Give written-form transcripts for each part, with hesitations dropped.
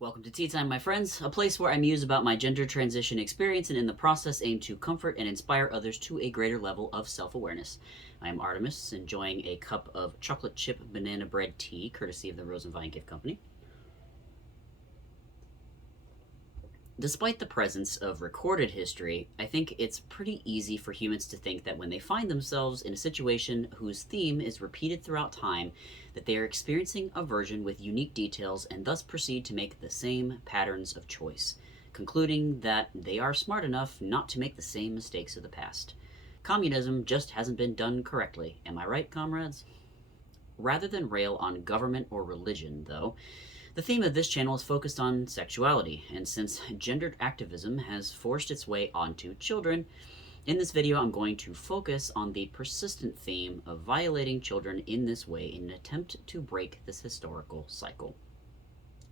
Welcome to Tea Time, my friends, a place where I muse about my gender transition experience and in the process aim to comfort and inspire others to a greater level of self-awareness. I am Artemis, enjoying a cup of chocolate chip banana bread tea, courtesy of the Rosenvine Gift Company. Despite the presence of recorded history, I think it's pretty easy for humans to think that when they find themselves in a situation whose theme is repeated throughout time, that they are experiencing a version with unique details and thus proceed to make the same patterns of choice, concluding that they are smart enough not to make the same mistakes of the past. Communism just hasn't been done correctly. Am I right, comrades? Rather than rail on government or religion, though, the theme of this channel is focused on sexuality, and since gendered activism has forced its way onto children, in this video I'm going to focus on the persistent theme of violating children in this way in an attempt to break this historical cycle.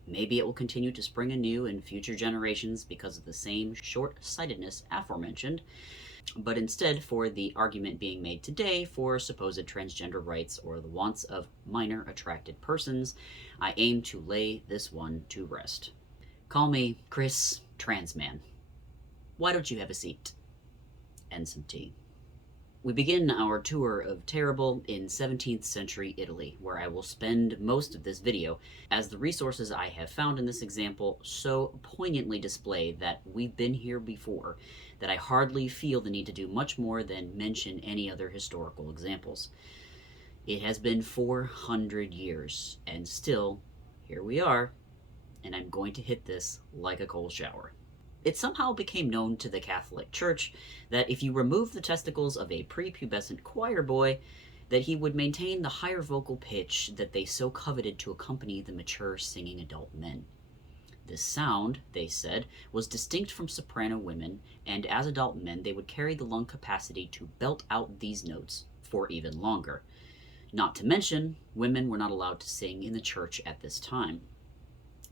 Maybe it will continue to spring anew in future generations because of the same short-sightedness aforementioned, but instead for the argument being made today for supposed transgender rights or the wants of minor attracted persons, I aim to lay this one to rest. Call me Chris Transman. Why don't you have a seat and some tea? We begin our tour of terrible in 17th century Italy, where I will spend most of this video, as the resources I have found in this example so poignantly display that we've been here before, that I hardly feel the need to do much more than mention any other historical examples. It has been 400 years, and still, here we are, and I'm going to hit this like a cold shower. It somehow became known to the Catholic Church that if you remove the testicles of a prepubescent choir boy, that he would maintain the higher vocal pitch that they so coveted to accompany the mature singing adult men. This sound, they said, was distinct from soprano women, and as adult men they would carry the lung capacity to belt out these notes for even longer. Not to mention, women were not allowed to sing in the church at this time.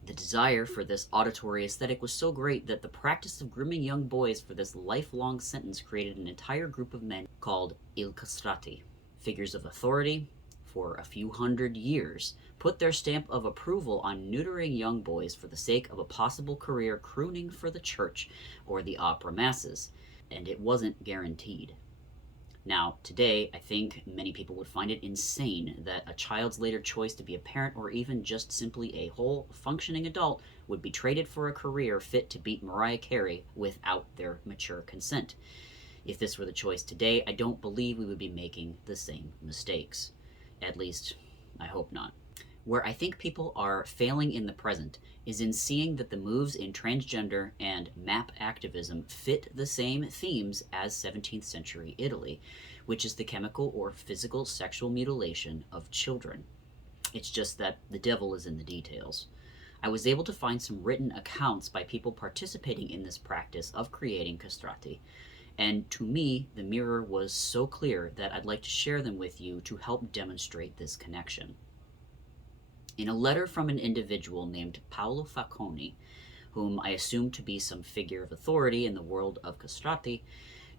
The desire for this auditory aesthetic was so great that the practice of grooming young boys for this lifelong sentence created an entire group of men called il castrati. Figures of authority, for a few hundred years, put their stamp of approval on neutering young boys for the sake of a possible career crooning for the church or the opera masses, and it wasn't guaranteed. Now, today, I think many people would find it insane that a child's later choice to be a parent or even just simply a whole functioning adult would be traded for a career fit to beat Mariah Carey without their mature consent. If this were the choice today, I don't believe we would be making the same mistakes. At least, I hope not. Where I think people are failing in the present is in seeing that the moves in transgender and MAP activism fit the same themes as 17th century Italy, which is the chemical or physical sexual mutilation of children. It's just that the devil is in the details. I was able to find some written accounts by people participating in this practice of creating castrati, and to me, the mirror was so clear that I'd like to share them with you to help demonstrate this connection. In a letter from an individual named Paolo Facconi, whom I assume to be some figure of authority in the world of castrati,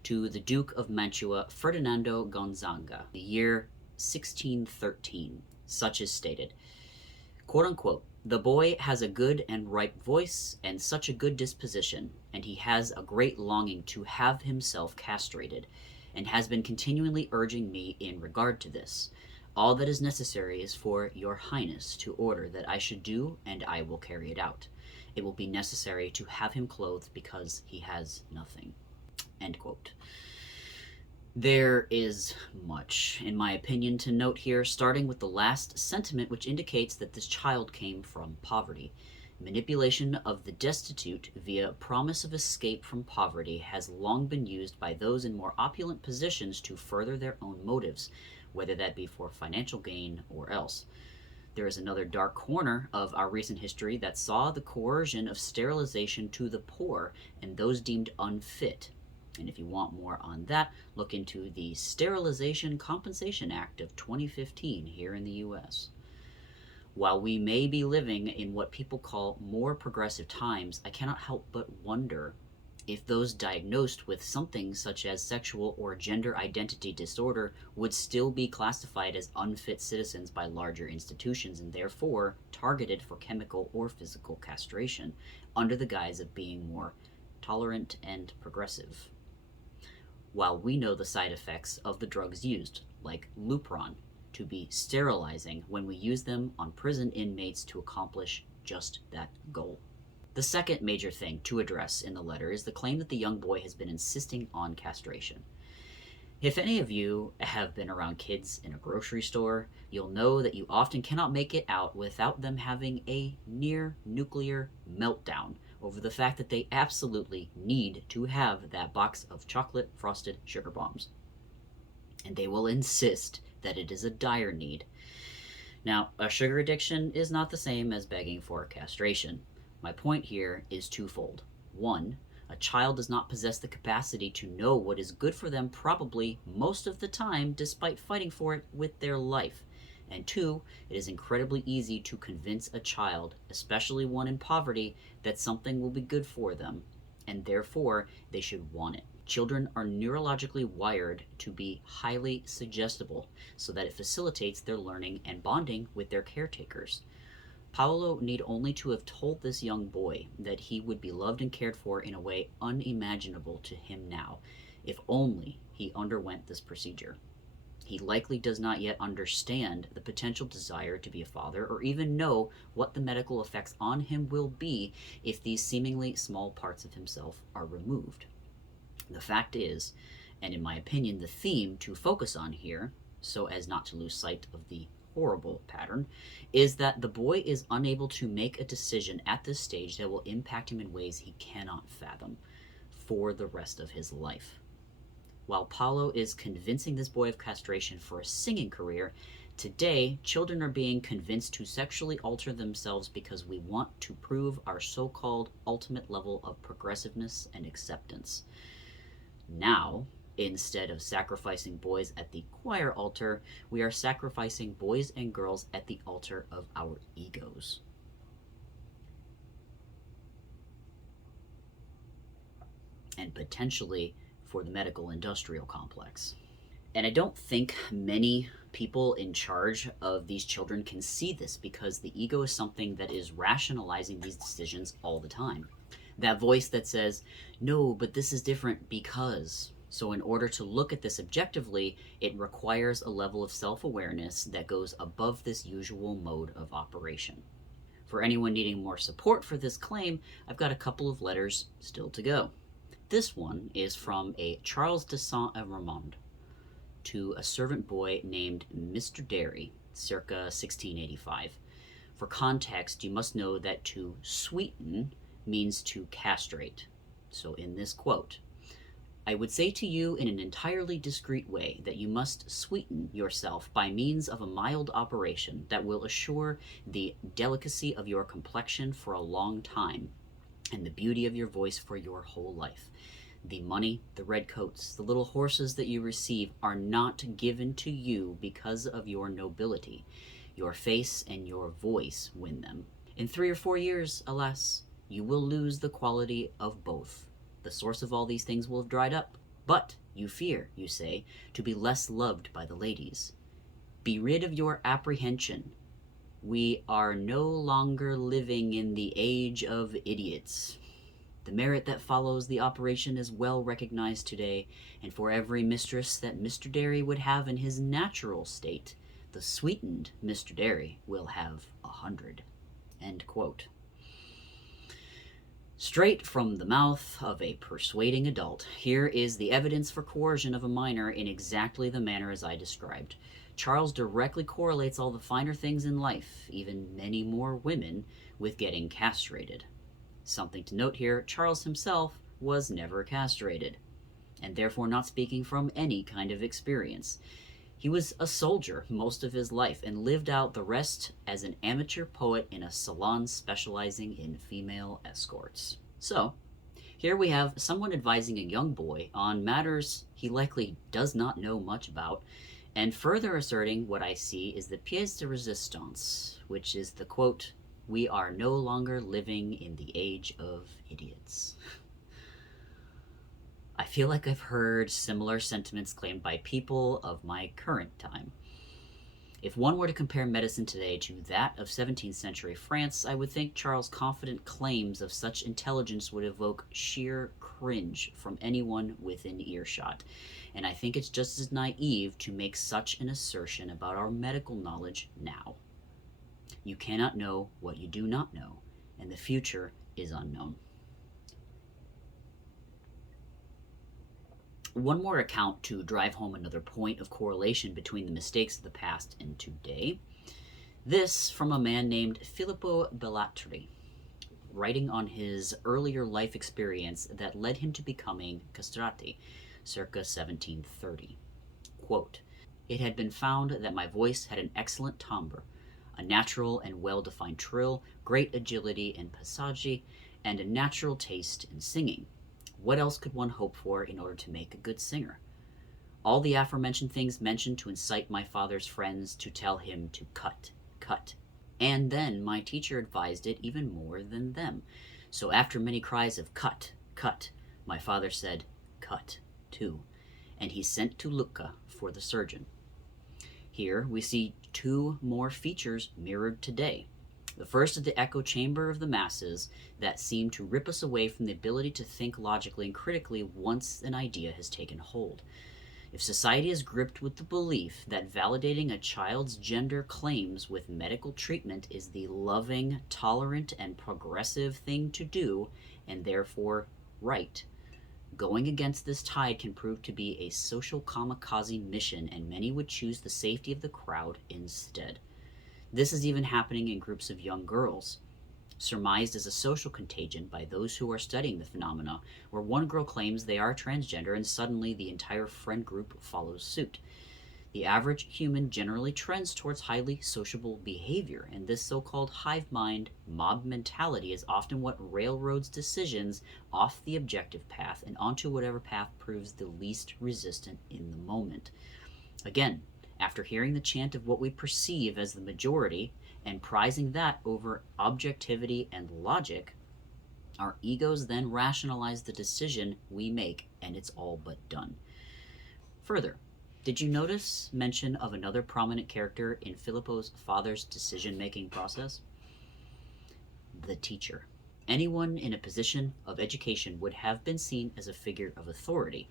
to the Duke of Mantua Ferdinando Gonzaga, the year 1613, such is stated, quote-unquote, "The boy has a good and ripe voice, and such a good disposition, and he has a great longing to have himself castrated, and has been continually urging me in regard to this. All that is necessary is for your highness to order that I should do, and I will carry it out. It will be necessary to have him clothed because he has nothing." End quote. There is much, in my opinion, to note here, starting with the last sentiment, which indicates that this child came from poverty. Manipulation of the destitute via promise of escape from poverty has long been used by those in more opulent positions to further their own motives, whether that be for financial gain or else. There is another dark corner of our recent history that saw the coercion of sterilization to the poor and those deemed unfit. And if you want more on that, look into the Sterilization Compensation Act of 2015 here in the US. While we may be living in what people call more progressive times, I cannot help but wonder if those diagnosed with something such as sexual or gender identity disorder would still be classified as unfit citizens by larger institutions and therefore targeted for chemical or physical castration under the guise of being more tolerant and progressive. While we know the side effects of the drugs used, like Lupron, to be sterilizing when we use them on prison inmates to accomplish just that goal. The second major thing to address in the letter is the claim that the young boy has been insisting on castration. If any of you have been around kids in a grocery store, you'll know that you often cannot make it out without them having a near nuclear meltdown over the fact that they absolutely need to have that box of chocolate frosted sugar bombs. And they will insist that it is a dire need. Now, a sugar addiction is not the same as begging for castration. My point here is twofold. One, a child does not possess the capacity to know what is good for them probably most of the time despite fighting for it with their life. And two, it is incredibly easy to convince a child, especially one in poverty, that something will be good for them, and therefore they should want it. Children are neurologically wired to be highly suggestible so that it facilitates their learning and bonding with their caretakers. Paolo need only to have told this young boy that he would be loved and cared for in a way unimaginable to him now, if only he underwent this procedure. He likely does not yet understand the potential desire to be a father or even know what the medical effects on him will be if these seemingly small parts of himself are removed. The fact is, and in my opinion the theme to focus on here, so as not to lose sight of the horrible pattern, is that the boy is unable to make a decision at this stage that will impact him in ways he cannot fathom for the rest of his life. While Paolo is convincing this boy of castration for a singing career, today children are being convinced to sexually alter themselves because we want to prove our so-called ultimate level of progressiveness and acceptance. Now, instead of sacrificing boys at the choir altar, we are sacrificing boys and girls at the altar of our egos. And potentially for the medical industrial complex. And I don't think many people in charge of these children can see this because the ego is something that is rationalizing these decisions all the time. That voice that says, no, but this is different because. So in order to look at this objectively, it requires a level of self-awareness that goes above this usual mode of operation. For anyone needing more support for this claim, I've got a couple of letters still to go. This one is from a Charles de Saint-Amand to a servant boy named Mr. Derry, circa 1685. For context, you must know that to sweeten means to castrate. So in this quote, I would say to you in an entirely discreet way that you must sweeten yourself by means of a mild operation that will assure the delicacy of your complexion for a long time and the beauty of your voice for your whole life. The money, the red coats, the little horses that you receive are not given to you because of your nobility. Your face and your voice win them. In 3 or 4 years, alas, you will lose the quality of both. The source of all these things will have dried up. But you fear, you say, to be less loved by the ladies. Be rid of your apprehension. We are no longer living in the age of idiots. The merit that follows the operation is well recognized today, and for every mistress that Mr. Derry would have in his natural state, the sweetened Mr. Derry will have 100. End quote. Straight from the mouth of a persuading adult, here is the evidence for coercion of a minor in exactly the manner as I described. Charles directly correlates all the finer things in life, even many more women, with getting castrated. Something to note here, Charles himself was never castrated, and therefore not speaking from any kind of experience. He was a soldier most of his life and lived out the rest as an amateur poet in a salon specializing in female escorts. So, here we have someone advising a young boy on matters he likely does not know much about, and further asserting what I see is the pièce de résistance, which is the quote, "We are no longer living in the age of idiots." I feel like I've heard similar sentiments claimed by people of my current time. If one were to compare medicine today to that of 17th century France, I would think Charles' confident claims of such intelligence would evoke sheer cringe from anyone within earshot. And I think it's just as naive to make such an assertion about our medical knowledge now. You cannot know what you do not know, and the future is unknown. One more account to drive home another point of correlation between the mistakes of the past and today. This from a man named Filippo Bellatri, writing on his earlier life experience that led him to becoming Castrati, circa 1730. Quote, "It had been found that my voice had an excellent timbre, a natural and well-defined trill, great agility in passage, and a natural taste in singing. What else could one hope for in order to make a good singer? All the aforementioned things mentioned to incite my father's friends to tell him to cut, cut. And then my teacher advised it even more than them. So after many cries of cut, cut, my father said, cut, too, and he sent to Lucca for the surgeon." Here we see two more features mirrored today. The first is the echo chamber of the masses that seem to rip us away from the ability to think logically and critically once an idea has taken hold. If society is gripped with the belief that validating a child's gender claims with medical treatment is the loving, tolerant, and progressive thing to do, and therefore right, going against this tide can prove to be a social kamikaze mission, and many would choose the safety of the crowd instead. This is even happening in groups of young girls, surmised as a social contagion by those who are studying the phenomena, where one girl claims they are transgender and suddenly the entire friend group follows suit. The average human generally trends towards highly sociable behavior, and this so-called hive mind, mob mentality is often what railroads decisions off the objective path and onto whatever path proves the least resistant in the moment. Again, after hearing the chant of what we perceive as the majority and prizing that over objectivity and logic, our egos then rationalize the decision we make, and it's all but done. Further, did you notice mention of another prominent character in Filippo's father's decision-making process? The teacher. Anyone in a position of education would have been seen as a figure of authority.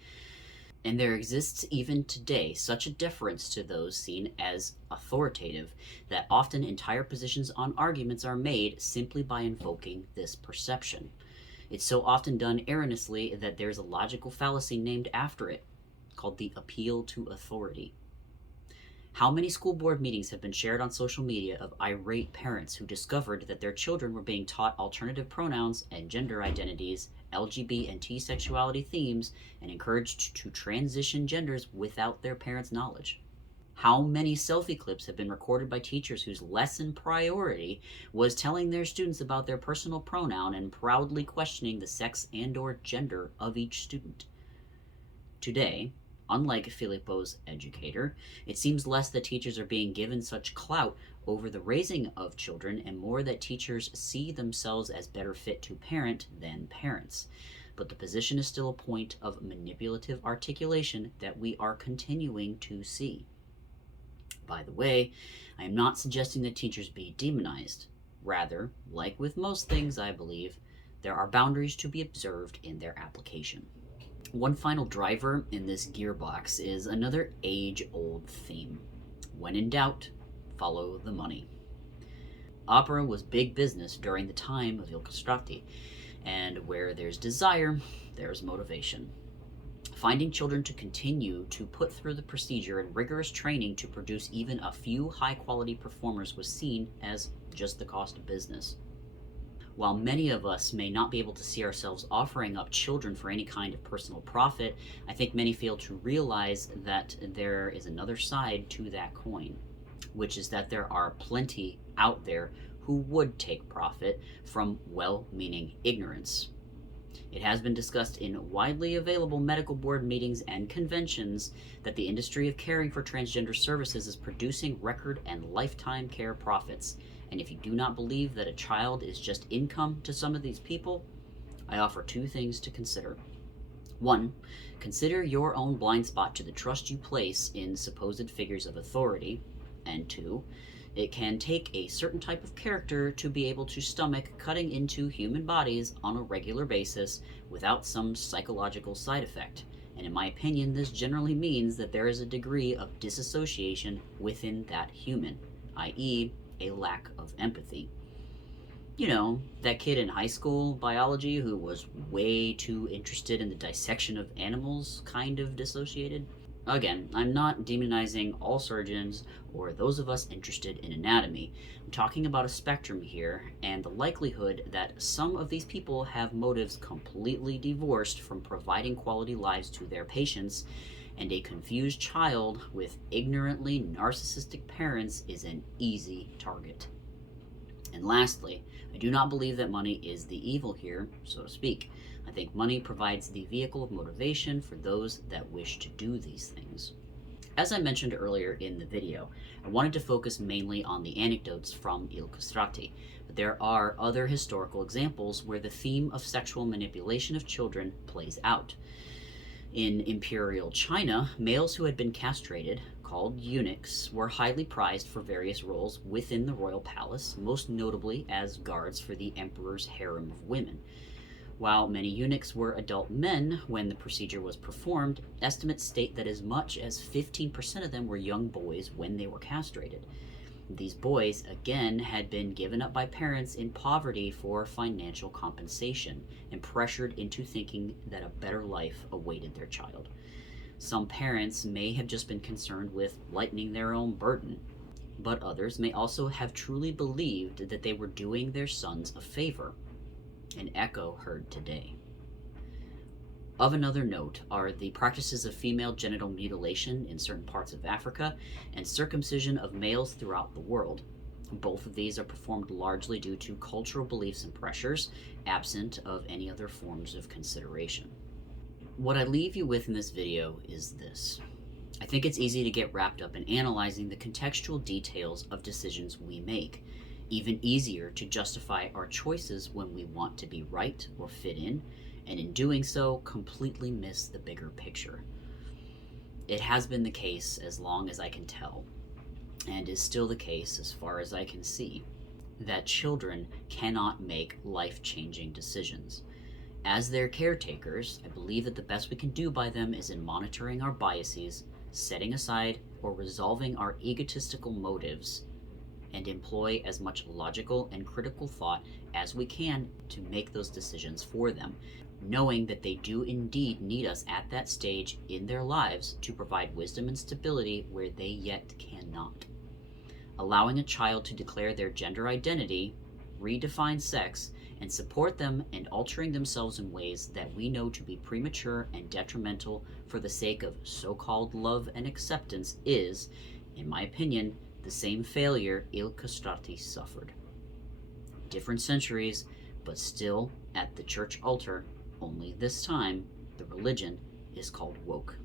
And there exists even today such a deference to those seen as authoritative that often entire positions on arguments are made simply by invoking this perception. It's so often done erroneously that there's a logical fallacy named after it, called the appeal to authority. How many school board meetings have been shared on social media of irate parents who discovered that their children were being taught alternative pronouns and gender identities, LGBT and T sexuality themes, and encouraged to transition genders without their parents' knowledge? How many selfie clips have been recorded by teachers whose lesson priority was telling their students about their personal pronoun and proudly questioning the sex and/or gender of each student? Today, unlike Filippo's educator, it seems less that teachers are being given such clout over the raising of children and more that teachers see themselves as better fit to parent than parents. But the position is still a point of manipulative articulation that we are continuing to see. By the way, I am not suggesting that teachers be demonized. Rather, like with most things, I believe, there are boundaries to be observed in their application. One final driver in this gearbox is another age-old theme. When in doubt, follow the money. Opera was big business during the time of Il Castrati, and where there's desire, there's motivation. Finding children to continue to put through the procedure and rigorous training to produce even a few high-quality performers was seen as just the cost of business. While many of us may not be able to see ourselves offering up children for any kind of personal profit, I think many fail to realize that there is another side to that coin, which is that there are plenty out there who would take profit from well-meaning ignorance. It has been discussed in widely available medical board meetings and conventions that the industry of caring for transgender services is producing record and lifetime care profits. And if you do not believe that a child is just income to some of these people, I offer two things to consider. 1. Consider your own blind spot to the trust you place in supposed figures of authority. And 2. It can take a certain type of character to be able to stomach cutting into human bodies on a regular basis without some psychological side effect. And in my opinion, this generally means that there is a degree of disassociation within that human, i.e., a lack of empathy. You know, that kid in high school biology who was way too interested in the dissection of animals, kind of dissociated. Again, I'm not demonizing all surgeons or those of us interested in anatomy. I'm talking about a spectrum here, and the likelihood that some of these people have motives completely divorced from providing quality lives to their patients, and a confused child with ignorantly narcissistic parents is an easy target. And lastly, I do not believe that money is the evil here, so to speak. I think money provides the vehicle of motivation for those that wish to do these things. As I mentioned earlier in the video, I wanted to focus mainly on the anecdotes from Il Castrati, but there are other historical examples where the theme of sexual manipulation of children plays out. In imperial China, males who had been castrated, called eunuchs, were highly prized for various roles within the royal palace, most notably as guards for the emperor's harem of women. While many eunuchs were adult men when the procedure was performed, estimates state that as much as 15% of them were young boys when they were castrated. These boys, again, had been given up by parents in poverty for financial compensation and pressured into thinking that a better life awaited their child. Some parents may have just been concerned with lightening their own burden, but others may also have truly believed that they were doing their sons a favor, an echo heard today. Of another note are the practices of female genital mutilation in certain parts of Africa and circumcision of males throughout the world. Both of these are performed largely due to cultural beliefs and pressures, absent of any other forms of consideration. What I leave you with in this video is this. I think it's easy to get wrapped up in analyzing the contextual details of decisions we make. Even easier to justify our choices when we want to be right or fit in, and in doing so, completely miss the bigger picture. It has been the case as long as I can tell, and is still the case as far as I can see, that children cannot make life-changing decisions. As their caretakers, I believe that the best we can do by them is in monitoring our biases, setting aside or resolving our egotistical motives, and employ as much logical and critical thought as we can to make those decisions for them, knowing that they do indeed need us at that stage in their lives to provide wisdom and stability where they yet cannot. Allowing a child to declare their gender identity, redefine sex, and support them in altering themselves in ways that we know to be premature and detrimental for the sake of so-called love and acceptance is, in my opinion, the same failure Il Castrati suffered. Different centuries, but still at the church altar, only this time the religion is called woke.